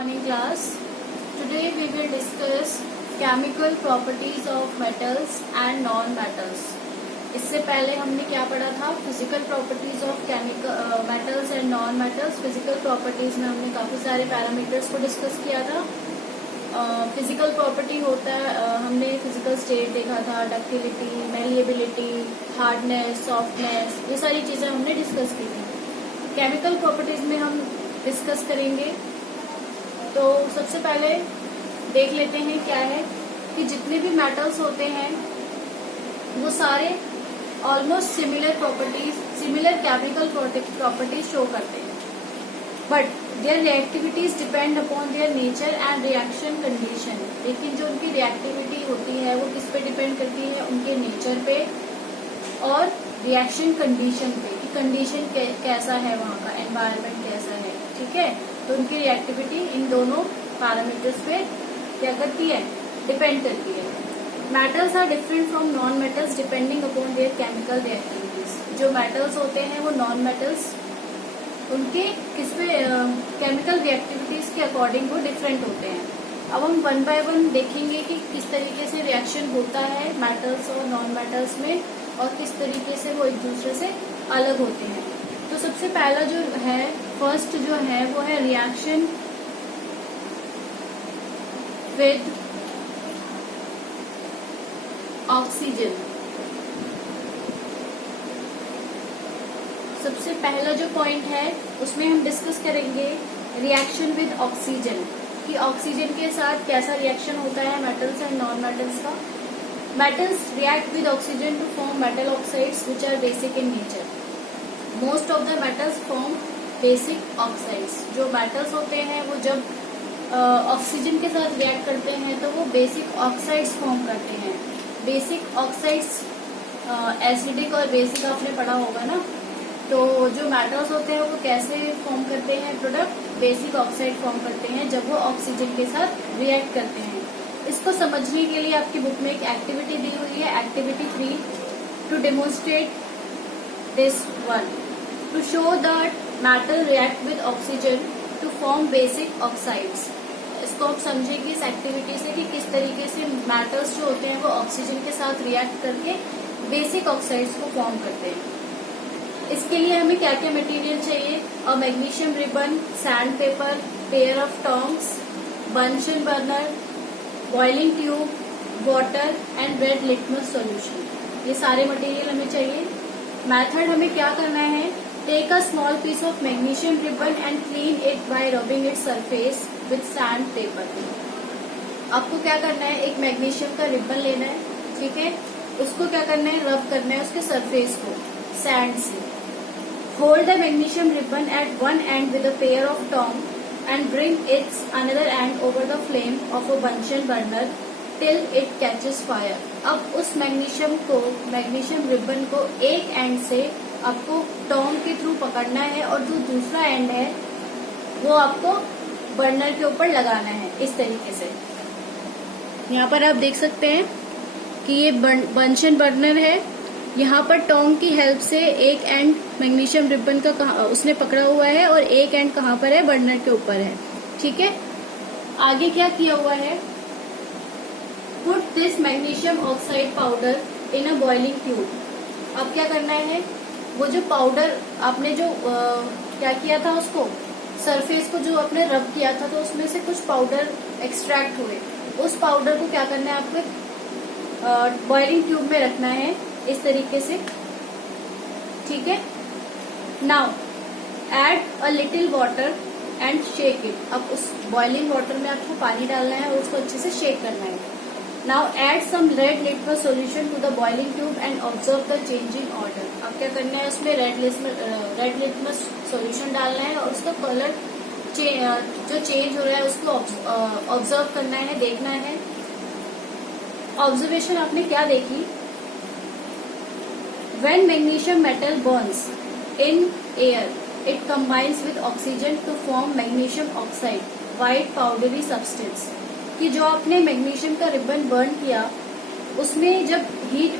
Morning class. Today we will discuss chemical properties of metals and non-metals. इससे पहले हमने क्या पढ़ा था? Physical properties of chemical metals and non metals. Physical properties में हमने काफी सारे पैरामीटर्स को डिस्कस किया था. फिजिकल प्रॉपर्टी होता है, हमने फिजिकल स्टेट देखा था, डक्टिलिटी, मेलिएबिलिटी, हार्डनेस, सॉफ्टनेस, ये सारी चीजें हमने डिस्कस की थी. केमिकल प्रॉपर्टीज में हम डिस्कस करेंगे. तो सबसे पहले देख लेते हैं क्या है कि जितने भी मेटल्स होते हैं वो सारे almost similar properties, similar chemical properties show करते हैं, but their reactivities depend upon their nature and reaction condition. लेकिन जो उनकी रिएक्टिविटी होती है वो किस पे डिपेंड करती है? उनके नेचर पे और रिएक्शन कंडीशन पे, कि कंडीशन कैसा है, वहाँ का एनवायरनमेंट कैसा है. ठीक है, तो उनकी रिएक्टिविटी इन दोनों पैरामीटर्स पे क्या करती है? डिपेंड करती है. Metals are different from non metals depending upon their chemical reactivities. जो मेटल्स होते हैं वो नॉन मेटल्स उनके किस पे केमिकल रिएक्टिविटीज के अकॉर्डिंग वो डिफरेंट होते हैं. अब हम वन बाय वन देखेंगे कि किस तरीके से रिएक्शन होता है मेटल्स और नॉन मेटल्स में और किस तरीके से वो एक दूसरे से अलग होते हैं. तो सबसे पहला जो है, फर्स्ट जो है वो है रिएक्शन विद ऑक्सीजन. सबसे पहला जो पॉइंट है उसमें हम डिस्कस करेंगे रिएक्शन विद ऑक्सीजन, कि ऑक्सीजन के साथ कैसा रिएक्शन होता है मेटल्स एंड नॉन मेटल्स का. Metals react with oxygen to form metal oxides which are basic in nature. Most of the metals form basic oxides. जो मेटल्स होते हैं वो जब ऑक्सीजन के साथ रिएक्ट करते हैं तो वो बेसिक ऑक्साइड्स फॉर्म करते हैं. बेसिक ऑक्साइड्स एसिडिक और बेसिक आपने पढ़ा होगा ना. तो जो मेटल्स होते हैं वो कैसे फॉर्म करते हैं प्रोडक्ट? बेसिक ऑक्साइड फॉर्म करते हैं जब वो ऑक्सीजन के साथ रिएक्ट करते हैं. इसको समझने के लिए आपकी बुक में एक एक्टिविटी दी हुई है, activity 3, to demonstrate this one. To show that metal react with oxygen to form basic oxides. इसको आप समझेंगे इस एक्टिविटी से कि किस तरीके से मेटल्स जो होते हैं वो ऑक्सीजन के साथ रिएक्ट करके बेसिक ऑक्साइड्स को फॉर्म करते हैं. इसके लिए हमें क्या क्या मटेरियल चाहिए? A magnesium ribbon, sand paper, pair of tongs, bunsen burner, boiling tube, water and red litmus solution. ये सारे मटेरियल हमें चाहिए. मेथड हमें क्या करना है? Take a small piece of magnesium ribbon and clean it by rubbing it surface with sand paper. आपको क्या करना है? एक मैग्नीशियम का रिबन लेना है, ठीक है, उसको क्या करना है? रब करना है उसके सरफेस को सैंड से. Hold the magnesium ribbon at one end with a pair of tong and bring its another end over the flame of a Bunsen burner till it catches fire. अब उस मैग्नीशियम रिबन को एक and से आपको टोंग के through पकड़ना है और जो दूसरा एंड है वो आपको बर्नर के ऊपर लगाना है. इस तरीके से यहाँ पर आप देख सकते हैं कि ये बंशन बर्नर है. यहाँ पर टोंग की हेल्प से एक एंड मैग्नीशियम रिबन का उसने पकड़ा हुआ है और एक एंड कहाँ पर है? बर्नर के ऊपर है. ठीक है, आगे क्या किया हुआ है? Put this magnesium oxide powder in a boiling tube. अब क्या करना है? वो जो पाउडर आपने जो क्या किया था, उसको सरफेस को जो आपने रब किया था तो उसमें से कुछ पाउडर एक्सट्रैक्ट हुए. उस पाउडर को क्या करना है? आपको बॉइलिंग ट्यूब में रखना है इस तरीके से. ठीक है, now add a little water and shake it. अब उस बॉइलिंग वाटर में आपको पानी डालना है और उसको अच्छे से शेक करना है. Now add some red litmus solution to the boiling tube and observe the change in order. अब क्या करना है? उसमें रेड लिटमस सॉल्यूशन डालना है और उसका कलर जो चेंज हो रहा है उसको ऑब्जर्व करना है, देखना है. ऑब्जर्वेशन आपने क्या देखी? When magnesium metal burns in air, it combines with oxygen to form magnesium oxide, white powdery substance. कि जो आपने मैग्नीशियम का रिबन बर्न किया उसमें जब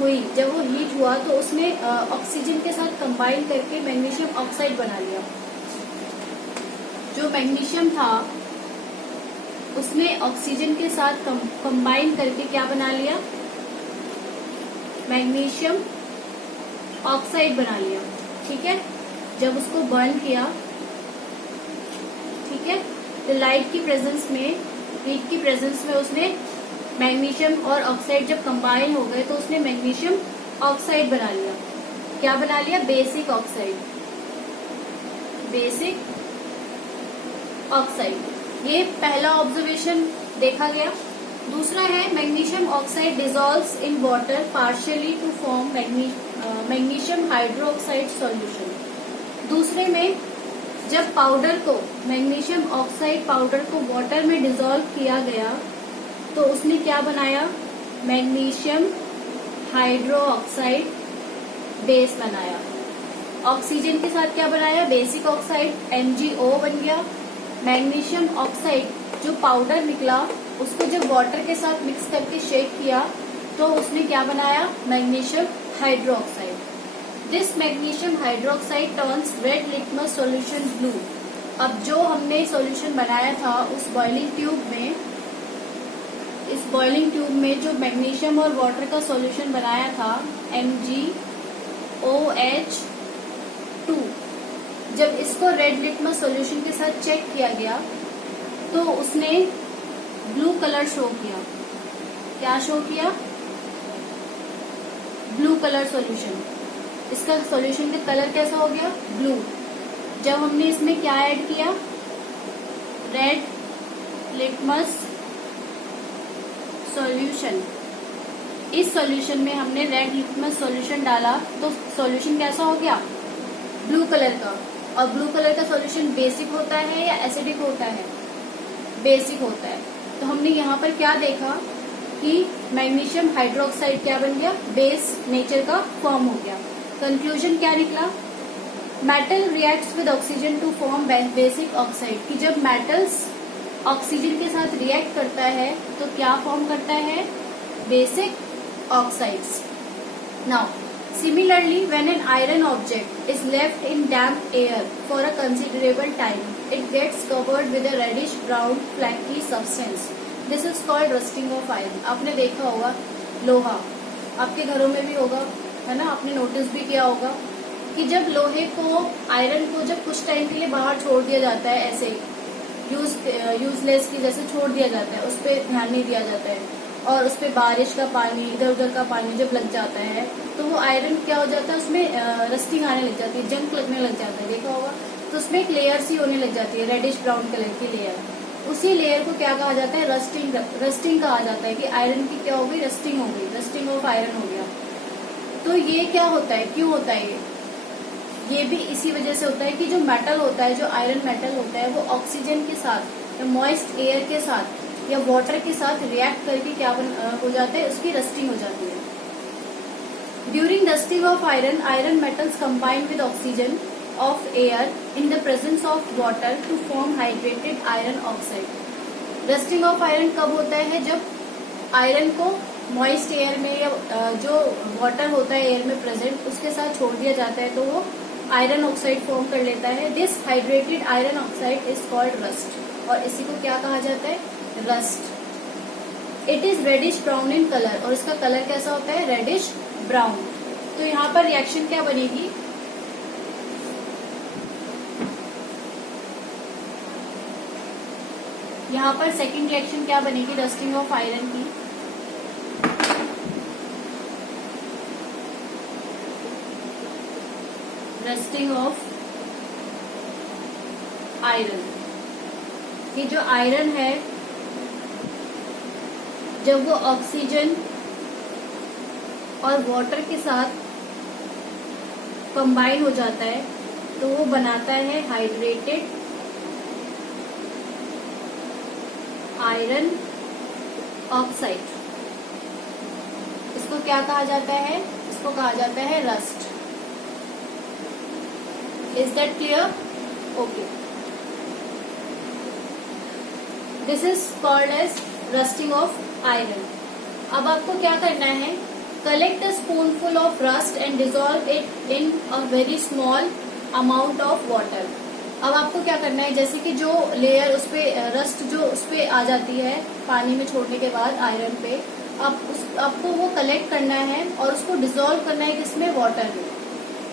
वो हीट हुआ तो उसने ऑक्सीजन के साथ कंबाइन करके मैग्नीशियम ऑक्साइड बना लिया. जो मैग्नीशियम था उसमें ऑक्सीजन के साथ कंबाइन करके क्या बना लिया, मैग्नीशियम ऑक्साइड बना लिया। ठीक है, जब उसको बर्न किया, ठीक है, तो लाइट की प्रेजेंस में, हीट की प्रेजेंस में उसने मैग्नीशियम और ऑक्साइड जब कंबाइन हो गए तो उसने मैग्नीशियम ऑक्साइड बना लिया। क्या बना लिया, बेसिक ऑक्साइड, बेसिक ऑक्साइड। ये पहला ऑब्जर्वेशन देखा गया। दूसरा है magnesium oxide dissolves in water partially to form magnesium hydroxide solution. दूसरे में जब पाउडर को, मैग्नीशियम ऑक्साइड पाउडर को वाटर में डिसॉल्व किया गया तो उसने क्या बनाया, मैग्नीशियम हाइड्रोक्साइड बेस बनाया। ऑक्सीजन के साथ क्या बनाया, बेसिक ऑक्साइड, MgO बन गया। मैग्नीशियम ऑक्साइड जो पाउडर निकला उसको जब वाटर के साथ मिक्स करके शेक किया तो उसने क्या बनाया, magnesium hydroxide. This magnesium hydroxide turns red litmus solution blue. अब जो हमने सॉल्यूशन बनाया था उस बॉइलिंग ट्यूब में, इस बॉइलिंग ट्यूब में जो मैग्नीशियम और वाटर का सॉल्यूशन बनाया था MgOH2, जब इसको रेड लिटमस सॉल्यूशन के साथ चेक किया गया तो उसने ब्लू कलर शो किया। क्या शो किया, ब्लू कलर सॉल्यूशन। इसका सॉल्यूशन का कलर कैसा हो गया, ब्लू। जब हमने इसमें क्या ऐड किया, रेड लिटमस सॉल्यूशन, इस सॉल्यूशन में हमने रेड लिटमस सॉल्यूशन डाला तो सॉल्यूशन कैसा हो गया, ब्लू कलर का। और ब्लू कलर का सॉल्यूशन बेसिक होता है या एसिडिक होता है, बेसिक होता है। तो हमने यहाँ पर क्या देखा कि मैग्नीशियम हाइड्रोक्साइड क्या बन गया, बेस नेचर का फॉर्म हो गया। कंक्लूजन क्या निकला, metal reacts with oxygen to form basic oxide, कि जब मेटल्स ऑक्सीजन के साथ रिएक्ट करता है तो क्या फॉर्म करता है, basic oxides. Now similarly when an iron object is left in damp air for a considerable time it gets covered with a reddish brown flaky substance, this is called rusting of iron. आपने देखा होगा लोहा, आपके घरों में भी होगा, है ना, आपने नोटिस भी किया होगा कि जब लोहे को, आयरन को जब कुछ टाइम के लिए बाहर छोड़ दिया जाता है, ऐसे यूजलेस की जैसे छोड़ दिया जाता है, उस पर ध्यान नहीं दिया जाता है, और उस पर बारिश का पानी, इधर उधर का पानी जब लग जाता है तो वो आयरन क्या हो जाता है, उसमें रस्टिंग आने लग जाती है, जंग लगने लग जाता है, देखा होगा। तो उसमें एक लेयर सी होने लग जाती है, रेडिश ब्राउन कलर की लेयर। उसी लेयर को क्या कहा जाता है, रस्टिंग, रस्टिंग कहा जाता है कि आयरन की क्या हो गई, रस्टिंग हो गई, रस्टिंग ऑफ आयरन हो गया। तो ये क्या होता है, क्यों होता है ये भी इसी वजह से होता है कि जो मेटल होता है, जो आयरन मेटल होता है, वो ऑक्सीजन के साथ या मॉइस्ट एयर के साथ या वाटर के साथ रिएक्ट करके क्या हो जाता है, उसकी रस्टिंग हो जाती है। During rusting of iron, iron metals combine with oxygen of air in the presence of water to form hydrated iron oxide. Rusting of iron कब होता है, जब आयरन को मॉइस्ट एयर में या जो वाटर होता है एयर में प्रेजेंट उसके साथ छोड़ दिया जाता है तो वो आयरन ऑक्साइड फॉर्म कर लेता है। This hydrated iron oxide is called rust, और इसी को क्या कहा जाता है, rust. It is reddish brown in colour, और इसका कलर कैसा होता है, रेडिश ब्राउन। तो यहाँ पर रिएक्शन क्या बनेगी, यहाँ पर सेकेंड रिएक्शन क्या बनेगी, रस्टिंग ऑफ आयरन की। रस्टिंग ऑफ आयरन, ये जो आयरन है जब वो ऑक्सीजन और वाटर के साथ कंबाइन हो जाता है तो वो बनाता है हाइड्रेटेड आयरन ऑक्साइड। इसको क्या कहा जाता है, इसको कहा जाता है rust. Is that clear, okay. This is called as rusting of iron. अब आपको क्या करना है, collect a spoonful of rust and dissolve it in a very small amount of water. अब आपको क्या करना है, जैसे कि जो लेयर उस पे रस्ट जो उस पे आ जाती है पानी में छोड़ने के बाद आयरन पे, आपको वो कलेक्ट करना है और उसको डिसॉल्व करना है किसमें, वाटर में।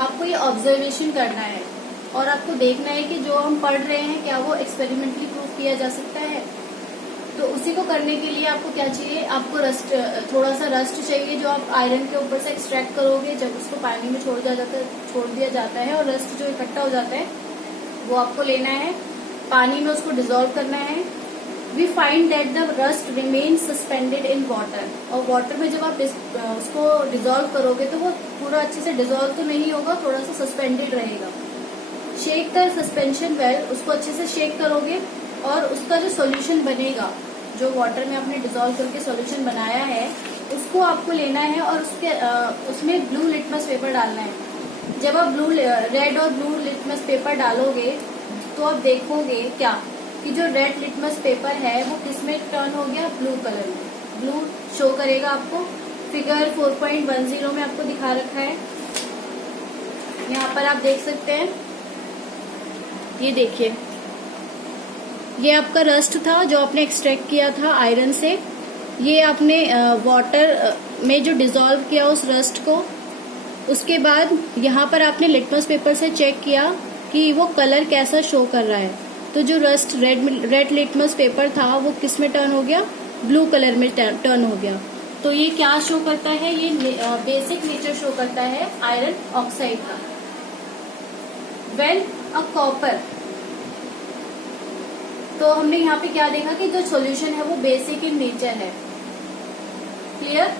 आपको ये ऑब्जर्वेशन करना है और आपको देखना है कि जो हम पढ़ रहे हैं क्या वो एक्सपेरिमेंटली प्रूव किया जा सकता है। तो उसी को करने के लिए आपको क्या चाहिए, आपको रस्ट, थोड़ा सा रस्ट चाहिए जो आप आयरन के ऊपर से एक्सट्रैक्ट करोगे जब उसको पानी में छोड़ दिया जाता है, और रस्ट जो इकट्ठा हो जाता है वो आपको लेना है, पानी में उसको डिसॉल्व करना है। We find that the rust remain suspended in water, और वाटर में जब आप उसको डिसॉल्व करोगे तो वो पूरा अच्छे से डिसॉल्व तो नहीं होगा, थोड़ा सा सस्पेंडेड रहेगा। शेक द सस्पेंशन वेल, उसको अच्छे से शेक करोगे और उसका जो सॉल्यूशन बनेगा, जो वाटर में आपने डिसॉल्व करके सॉल्यूशन बनाया है, उसको आपको लेना है और उसमें ब्लू लिटमस पेपर डालना है। जब आप रेड और ब्लू लिटमस पेपर डालोगे तो आप देखोगे क्या कि जो रेड लिटमस पेपर है वो किसमें टर्न हो गया, ब्लू कलर में। ब्लू शो करेगा आपको, फिगर 4.10 में आपको दिखा रखा है, यहाँ पर आप देख सकते हैं। ये देखिए, ये आपका रस्ट था जो आपने एक्सट्रैक्ट किया था आयरन से। ये आपने वाटर में जो डिसॉल्व किया उस रस्ट को, उसके बाद यहाँ पर आपने लिटमस पेपर से चेक किया कि वो कलर कैसा शो कर रहा है। तो जो रस्ट रेड लिटमस पेपर था वो किस में टर्न हो गया, ब्लू कलर में टर्न हो गया। तो ये क्या शो करता है, ये बेसिक नेचर शो करता है आयरन ऑक्साइड का। वेल अ कॉपर, तो हमने यहाँ पे क्या देखा कि जो सॉल्यूशन है वो बेसिक इन नेचर है। क्लियर।